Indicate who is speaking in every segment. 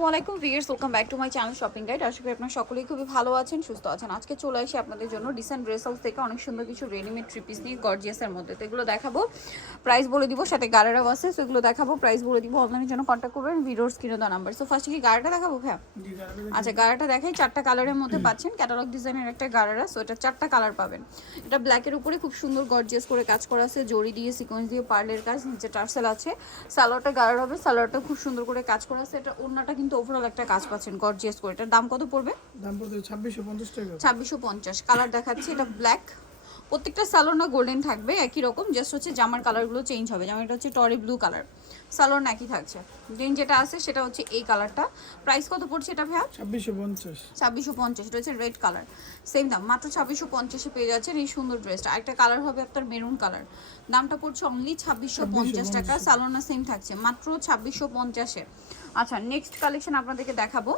Speaker 1: আসসালামাইকুম viewers welcome back to my channel shopping guide আশা করি আপনারা সকলেই খুবই ভালো আছেন সুস্থ আছেন। আজকে চলে আসি আপনাদের জন্য ডিসেন্ট ড্রেস হাউস থেকে অনেক সুন্দর কিছু রেডিমেড থ্রি পিস নিয়ে গর্জিয়াসের মধ্যে। তো এগুলো দেখাবো প্রাইস বলে দিব সাথে গাড়ারাও আছে সো এগুলো দেখাবো প্রাইস বলে দিব অনলাইনের জন্য কন্ট্যাক্ট করবেন ভিডিওর স্ক্রিনে দেওয়া নাম্বার সো ফার্স্টে কি গাড়াটা দেখাবো ভ্যা আচ্ছা গাড়াটা দেখাই চারটা কালারের মধ্যে পাচ্ছেন ক্যাটালগ ডিজাইনের একটা গাড়ারা সো এটা চারটা কালার পাবেন। এটা ব্ল্যাকের উপরে খুব সুন্দর গর্জিয়াস করে কাজ করা আছে জড়ি দিয়ে সিকোয়েন্স দিয়ে পার্লের কাজ নিচে টার্সেল আছে। সালোয়ারটা গাড়ার হবে সালোয়ারটা খুব সুন্দর করে কাজ করা আছে এটা অন্যটা কিন্তু ওভারঅল একটা কাজ পাচ্ছেন গর্জিয়াস করে। এটার দাম কত পড়বে?
Speaker 2: দাম পড়বে ছাব্বিশশো পঞ্চাশ টাকা।
Speaker 1: ছাব্বিশশো পঞ্চাশ। কালার দেখাচ্ছি এটা ব্ল্যাক প্রত্যেকটা সালোয়ার না গোল্ডেন থাকবে একই রকম জাস্ট হচ্ছে জামার কালারগুলো চেঞ্জ হবে। জামাটা হচ্ছে টরি ব্লু কালার সালোয়ার একই থাকছে। দেন যেটা আছে সেটা হচ্ছে এই কালারটা প্রাইস কত পড়ছে এটা ভাইয়া?
Speaker 2: ছাব্বিশশো পঞ্চাশ।
Speaker 1: ছাব্বিশশো পঞ্চাশ এটা হচ্ছে রেড কালার সেম দাম মাত্র ছাব্বিশশো পঞ্চাশে পেয়ে যাচ্ছেন এই সুন্দর ড্রেসটা আরেকটা কালার হবে আপনার মেরুন কালার দামটা পড়ছে অনলি ছাব্বিশশো পঞ্চাশ টাকা। সালোনা সেম থাকছে মাত্র ছাব্বিশশো পঞ্চাশে। আচ্ছা নেক্সট কালেকশন আপনাদেরকে দেখাবো।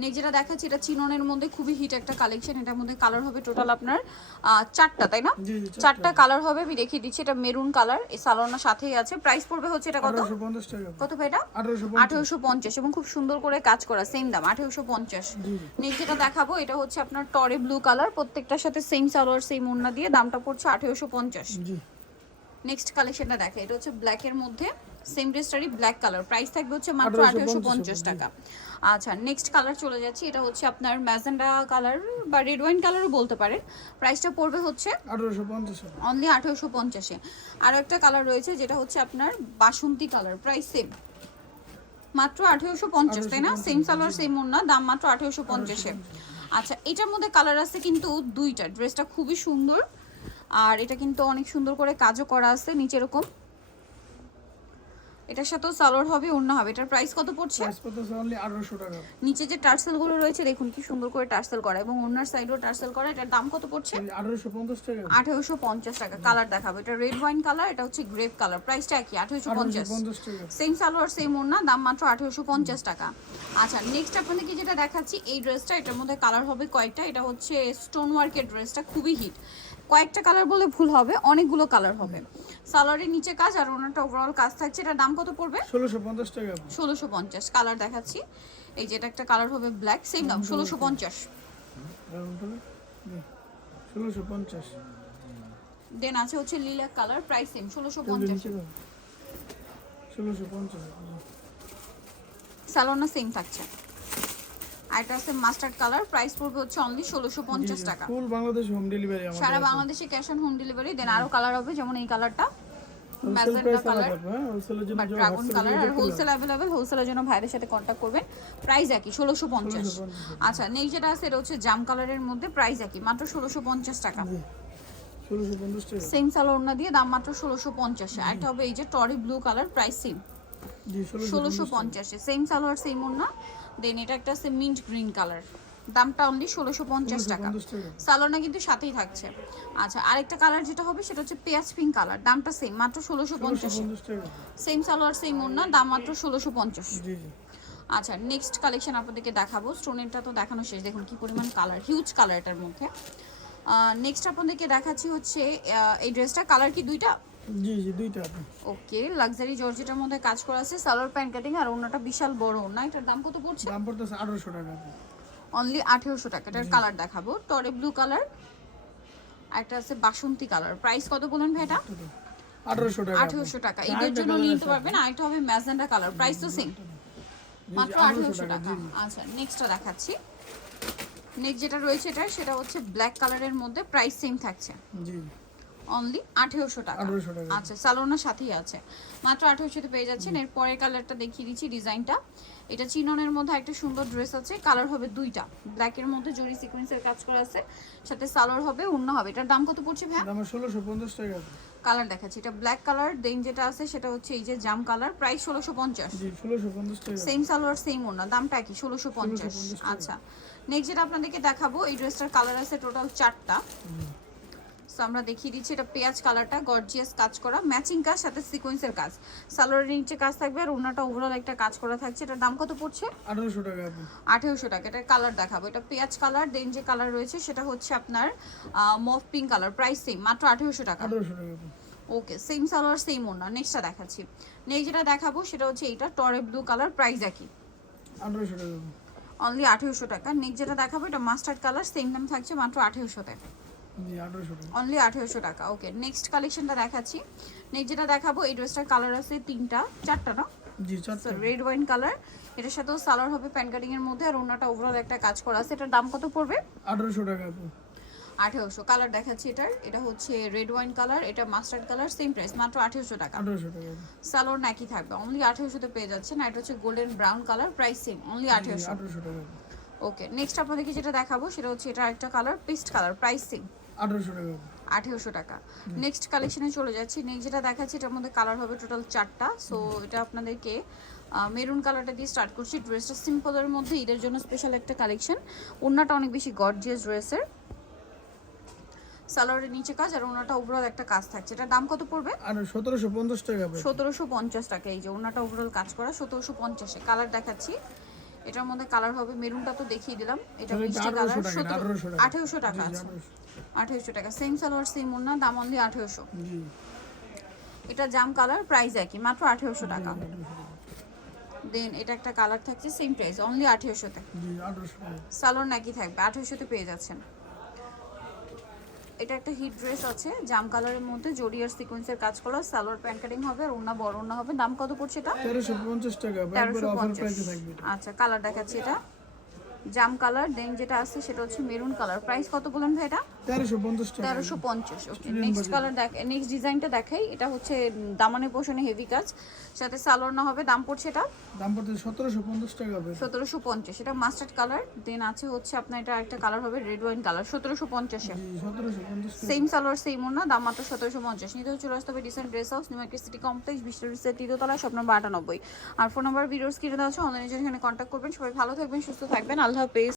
Speaker 1: নেক্সট যেটা দেখাচ্ছি এটা চিননের মধ্যে খুবই হিট একটা কালেকশন এটার মধ্যে কালার হবে টোটাল আপনার চারটা তাই না? চারটা। কালার হবে আমি দেখিয়ে দিচ্ছি এটা মেরুন কালার এই সালোনার সাথেই আছে। প্রাইস পড়বে হচ্ছে এটা কত? কত ভাই এটা?
Speaker 2: আঠারোশো
Speaker 1: পঞ্চাশ। এবং খুব সুন্দর করে কাজ করা সেম দাম আঠারোশো পঞ্চাশ। নেক্সট যেটা দেখাবো এটা হচ্ছে আপনার টরে ব্লু কালার প্রত্যেকটার সাথে সেম সালোয়ার সেম ওড়না দিয়ে দামটা পড়ছে আঠারোশো পঞ্চাশ। নেক্সট কালেকশনটা দেখে এটা হচ্ছে ব্ল্যাকের মধ্যে সেম ড্রেসটারই ব্ল্যাক কালার প্রাইস থাকবে হচ্ছে মাত্র আঠারোশো পঞ্চাশ টাকা। আচ্ছা নেক্সট কালার চলে যাচ্ছি। এটা হচ্ছে আপনার ম্যাজেন্ডা কালার বা রেড ওয়াইন কালারও বলতে পারেন। প্রাইসটা পড়বে হচ্ছে
Speaker 2: আঠারোশো পঞ্চাশ
Speaker 1: অনলি আঠারোশো পঞ্চাশে আরও একটা কালার রয়েছে যেটা হচ্ছে আপনার বাসন্তী কালার প্রাইস সেম মাত্র আঠেরোশো পঞ্চাশ তাই না? সেম সালোয়ার সেম ওড়না দাম মাত্র আঠেরোশো পঞ্চাশে আচ্ছা এটার মধ্যে কালার আছে কিন্তু দুইটা। ড্রেসটা খুবই সুন্দর। আর এটা কিন্তু অনেক সুন্দর করে কাজও করা আছে নিচে এরকম এটার সাথেও সালোয়ার হবে অন্য হবে। এটার প্রাইস কত পড়ছে? নিচে যে টার্সেলগুলো রয়েছে দেখুন কি সুন্দর করে টার্সেল করা এবং ওড়নার সাইডেও টার্সেল করা। এটার দাম কত পড়ছে?
Speaker 2: আঠারোশো পঞ্চাশ টাকা।
Speaker 1: কালার দেখাবো। এটা রেড ওয়াইন কালার এটা হচ্ছে গ্রেপ কালার প্রাইসটা একই আঠেরোশো পঞ্চাশ। সেম সালোয়ার সেম ওড়না দাম মাত্র আঠেরোশো পঞ্চাশ টাকা। আচ্ছা নেক্সট আপনাদেরকে যেটা দেখাচ্ছি এই ড্রেসটা এটার মধ্যে কালার হবে কয়েকটা এটা হচ্ছে স্টোন ওয়ার্কের ড্রেসটা খুবই হিট কয়েকটা কালার বলে ভুল হবে অনেকগুলো কালার হবে। সালোয়ারের নিচে কাজ আর ওনারটা ওভারঅল কাজ থাকছে। এটার দাম কত পড়বে?
Speaker 2: ষোলোশো পঞ্চাশ টাকা
Speaker 1: ষোলোশো পঞ্চাশ কালার দেখাচ্ছি। এই যে এটা একটা কালার হবে ব্ল্যাক সেম দাম ষোলোশো পঞ্চাশ।
Speaker 2: ষোলোশো পঞ্চাশ।
Speaker 1: দেন আছে হচ্ছে লিলাক কালার প্রাইস সেম ষোলোশো পঞ্চাশ।
Speaker 2: ষোলোশো পঞ্চাশ।
Speaker 1: স্যালোনা সেম থাকছে। আর এটা আছে মাস্টার্ড কালার প্রাইস পড়বে হচ্ছে অনলি ষোলোশো পঞ্চাশ টাকা।
Speaker 2: ফুল বাংলাদেশ হোম ডেলিভারি
Speaker 1: সারা বাংলাদেশে cash on home delivery then আরও কালার হবে যেমন এই কালারটা
Speaker 2: হোলসেল
Speaker 1: কালার
Speaker 2: হ্যাঁ হোলসেলের জন্য
Speaker 1: ড্রাগন কালার হোলসেল অ্যাভেলেবেল হোলসেলের জন্য ভাইদের সাথে কন্ট্যাক্ট করবেন। প্রাইস একই ষোলোশো পঞ্চাশ। আচ্ছা নেক্সট যেটা আছে এটা হচ্ছে জাম কালারের মধ্যে প্রাইস একই মাত্র ষোলোশো পঞ্চাশ টাকা। সেম সালোয়ার দিয়ে দাম মাত্র ষোলোশো পঞ্চাশে। আরেকটা হবে এই যে টরি ব্লু কালার প্রাইস সেম
Speaker 2: ষোলোশো
Speaker 1: পঞ্চাশে। সেম সালোয়ার সেম ওড়না। দেন এটা একটা আছে মিন্ট গ্রিন কালার দামটা অনলি ষোলোশো পঞ্চাশ টাকা। সালোয়ারটা কিন্তু সাথেই থাকছে। আচ্ছা আরেকটা কালার যেটা হবে সেটা হচ্ছে পেঁয়াজ পিঙ্ক কালার দামটা সেম মাত্র ষোলোশো পঞ্চাশে। সেম সালোয়ার সেম ওড়না দাম মাত্র ষোলোশো পঞ্চাশ। আচ্ছা নেক্সট কালেকশন আপনাদেরকে দেখাবো। স্টোনেরটা তো দেখানো শেষ। দেখুন কি পরিমাণ কালার হিউজ কালার এটার মধ্যে নেক্সট আপনাদেরকে দেখাচ্ছি হচ্ছে এই ড্রেসটা কালার কি দুইটা?
Speaker 2: জি জি দুইটা আপনি
Speaker 1: ওকে লাক্সারি জর্জেটার মধ্যে কাজ করা আছে সালোয়ার প্যান্ট কাটিং আর ওনাটা বিশাল বড় ওনা এটার দাম কত পড়ছে?
Speaker 2: দাম পড়তেছে আঠারোশো টাকা
Speaker 1: অনলি আঠেরোশো টাকা। এটার কালার দেখাবো। টরে ব্লু কালার একটা আছে বাসন্তী কালার। প্রাইস কত বলেন ভাই এটা?
Speaker 2: আঠারোশো টাকা।
Speaker 1: আঠেরোশো টাকা। এদের জন্য নিতে পারবেন আরেকটা হবে ম্যাজেন্ডা কালার। প্রাইস তো সেম মাত্র আঠেরোশো টাকা আচ্ছা নেক্সটটা দেখাচ্ছি। নেক্সট যেটা রয়েছে এটা সেটা হচ্ছে ব্ল্যাক কালারের মধ্যে প্রাইস সেম থাকছে।
Speaker 2: জি।
Speaker 1: অনলি আঠেরোশো টাকা। আচ্ছা সালোনার সাথেই আছে। মাত্র আঠেরোশোতে পেয়ে যাচ্ছেন। এর পরের কালারটা দেখিয়ে দিচ্ছি ডিজাইনটা এটা চিননের মধ্যে একটা সুন্দর ড্রেস আছে। কালার হবে দুইটা। ব্ল্যাকের মধ্যে জরি সিকোয়েন্সের কাজ করা আছে। সাথে সালোয়ার হবে অন্য হবে। এটার দাম কত পড়ছে ভাই
Speaker 2: ষোলোশো পঞ্চাশ টাকা
Speaker 1: কালার দেখাচ্ছি। এটা ব্ল্যাক কালার দেন যেটা আছে সেটা হচ্ছে এই যে জাম কালার প্রাইস ষোলোশো পঞ্চাশ। সেম সালোয়ার সেম ওনা দামটা কি ষোলোশো পঞ্চাশ। আচ্ছা। নেক্সট যেটা আপনাদেরকে দেখাবো এই ড্রেসটার কালার আছে টোটাল চারটা। সো আমরা দেখিয়ে দিচ্ছি এটা পেঁয়াজ কালারটা গর্জিয়াস কাজ করা ম্যাচিং কাজ সাথে সিকোয়েন্সের কাজ। সালোয়ারের নিচে কাজ থাকবে আর ওনাটা ওভারঅল একটা কাজ করা থাকছে। এটার দাম কত পড়ছে?
Speaker 2: আঠারোশো টাকা।
Speaker 1: আঠেরোশো টাকা। এটার কালার দেখাবো। এটা পেঁয়াজ কালার দেন যে কালার রয়েছে সেটা হচ্ছে আপনার মফ পিঙ্ক কালার প্রাইস সেম মাত্র আঠেরোশো টাকা। ওকে সেম সালোয়ার সেম ওনা নেক্সটটা দেখাচ্ছি। নেক্সট যেটা দেখাবো সেটা হচ্ছে এইটা টরে ব্লু কালার প্রাইস একই। অনলি আঠেরোশো টাকা। নেক্সট যেটা দেখাবো এটা মাস্টার্ড কালার সেম দাম থাকছে মাত্র
Speaker 2: আঠারোশো টাকা।
Speaker 1: অনলি আঠেরোশো টাকা। ওকে নেক্সট কালেকশনটা দেখাচ্ছি। নেক্সট যেটা দেখাবো এই ড্রেসটার কালার আছে তিনটা চারটা না রেড ওয়াইন কালার এটার সাথেও সালোয়ার হবে প্যান কাটিং এর মধ্যে আর অন্যটা ওভারঅল একটা কাজ করা আছে। এটার দাম কত পড়বে?
Speaker 2: আঠারোশো টাকা
Speaker 1: আঠেরোশো কালার দেখাচ্ছি এটার। এটা হচ্ছে রেড ওয়াইন কালার এটা মাস্টার্ড কালার সেম প্রাইস মাত্র আঠেরোশো টাকা। সালোয়ার নাকি থাকবে অনলি আঠেরোশোতে পেয়ে যাচ্ছেন আর এটা হচ্ছে golden brown colour price same only আঠেরোশো।
Speaker 2: আঠারোশো
Speaker 1: ওকে নেক্সট আপনাদেরকে যেটা দেখাবো সেটা হচ্ছে এটা একটা colour paste colour price same
Speaker 2: আঠারোশো টাকা।
Speaker 1: আঠেরোশো টাকা। নেক্সট কালেকশনে চলে যাচ্ছি। নেক্সট যেটা দেখাচ্ছি এটার মধ্যে কালার হবে টোটাল চারটা। সো এটা আপনাদেরকে মেরুন কালারটা দিয়ে স্টার্ট করছি। ড্রেসটা সিম্পলের মধ্যে ঈদের জন্য স্পেশাল একটা কালেকশন ওড়নাটা অনেক বেশি গর্জিয়াস ড্রেসের সালোয়ারের নিচে কাজ আর ওনাটা ওভারঅল একটা কাজ থাকছে। এটার দাম কত পড়বে?
Speaker 2: আর সতেরোশো পঞ্চাশ টাকা আপু।
Speaker 1: সতেরোশো পঞ্চাশ টাকা এই যে ওনাটা ওভারঅল কাজ করা সতেরোশো পঞ্চাশে। কালার দেখাচ্ছি। এটার মধ্যে কালার হবে মেরুনটা তো দেখিয়ে দিলাম। এটা মিষ্টি কালার
Speaker 2: টাকা,
Speaker 1: সতেরো
Speaker 2: 1800 টাকা।
Speaker 1: আছে।
Speaker 2: 1800
Speaker 1: আঠেরোশো টাকা। সেম সালোয়ার সেম ওনা দাম অনলি আঠেরোশো। এটা জাম কালার প্রাইস একই মাত্র আঠেরোশো টাকা। দেন এটা একটা কালার থাকছে সেম প্রাইস অনলি আঠেরোশোতে। সালোয়ার নাকি থাকবে আঠেরোশোতে পেয়ে যাচ্ছেন। এটা একটা হিট ড্রেস আছে জাম কালারের মধ্যে জরি আর সিকোয়েন্সের কাজ করা সালোয়ার প্যান্ট কাটিং হবে আর ওনা বড় ওনা হবে। দাম কত পড়ছে এটা?
Speaker 2: তেরোশো পঞ্চাশ টাকা আপু। একবারে
Speaker 1: তেরোশো
Speaker 2: অফার
Speaker 1: পঞ্চাশ
Speaker 2: প্রাইসে থাকবে এটা।
Speaker 1: আচ্ছা কালার দেখাচ্ছি এটা। জাম কালার দেন যেটা আছে সেটা হচ্ছে মেরুন কালার প্রাইস কত বলেন ভাই এটা?
Speaker 2: তেরোশো পঞ্চাশ
Speaker 1: ওকে নেক্সট কালার দেখ নেক্সট ডিজাইনটা দেখাই। এটা হচ্ছে পোষণে হেভি কাজ। সাথে না হবে দাম পড়ছে এটা?
Speaker 2: দাম সতেরোশো পঞ্চাশ টাকা হবে।
Speaker 1: সতেরোশো পঞ্চাশ এটা মাস্টার্ড কালার দেন আছে হচ্ছে আপনার এটা একটা কালার হবে রেড ওয়াইন কালার সতেরোশো পঞ্চাশে সেম সালোয়ার সেম না দাম মাত্র সতেরোশো পঞ্চাশ। নিতে চলে আসতে হবে decent dress house new market city complex বিশ্বরিসের তৃতীয়তলা সব নম্বর আটানব্বই। আর ফোন নাম্বার ভিডিওস কিনে দেওয়া আছে অনলাইনে এখানে কন্ট্যাক্ট করবেন। সবাই ভালো থাকবেন সুস্থ থাকবেন। আল্লাহ হাফেজ।